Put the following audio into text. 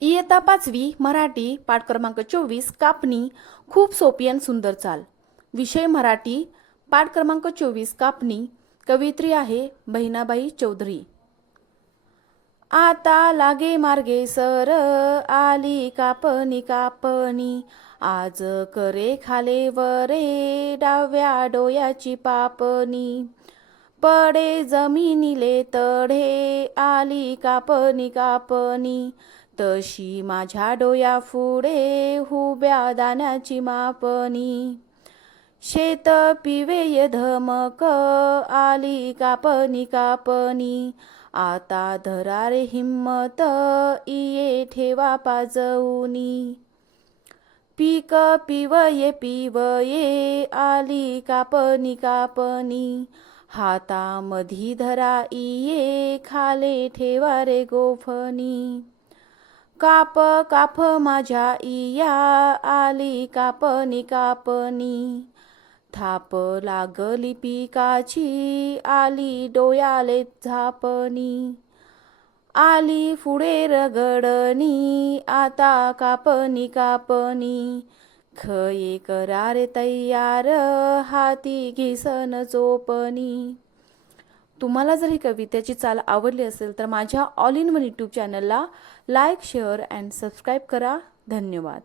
इयत्ता पाचवी मराठी पाठ क्रमांक चोवीस कापणी खूप सोपी आणि सुंदर चाल. विषय मराठी पाठ क्रमांक चोवीस कापणी कवित्री आहे बहिणाबाई चौधरी. आता लागे मार्गे सर आली कापणी कापणी. आज करे खाले वरे डाव्या डोयाची पापणी. पडे जमिनीले तढे आली कापणी कापणी. तशी माझ्या डोया पुढे हुब्या दाण्याची मापणी. शेत पिवेय धमक आली कापणी कापणी. आता धरारे हिम्मत इये ठेवा पाजवनी. पीक पिवये पिवये आली कापणी कापणी. हातामधी धरा इये खाले ठेवा रे गोफणी. काप काप माझ्या इया आली कापणी कापणी थाप लागली पिकाची आली डोयाले झापणी आली पुढे रगडणी आता कापनी कापणी खये करारे तयार हाती घिसन चोपणी तुम्हाला जर ही कवितेची चाल आवडली असेल तर माझ्या ऑल इन वन यूट्यूब चॅनलला लाईक शेअर अँड सबस्क्राईब करा. धन्यवाद.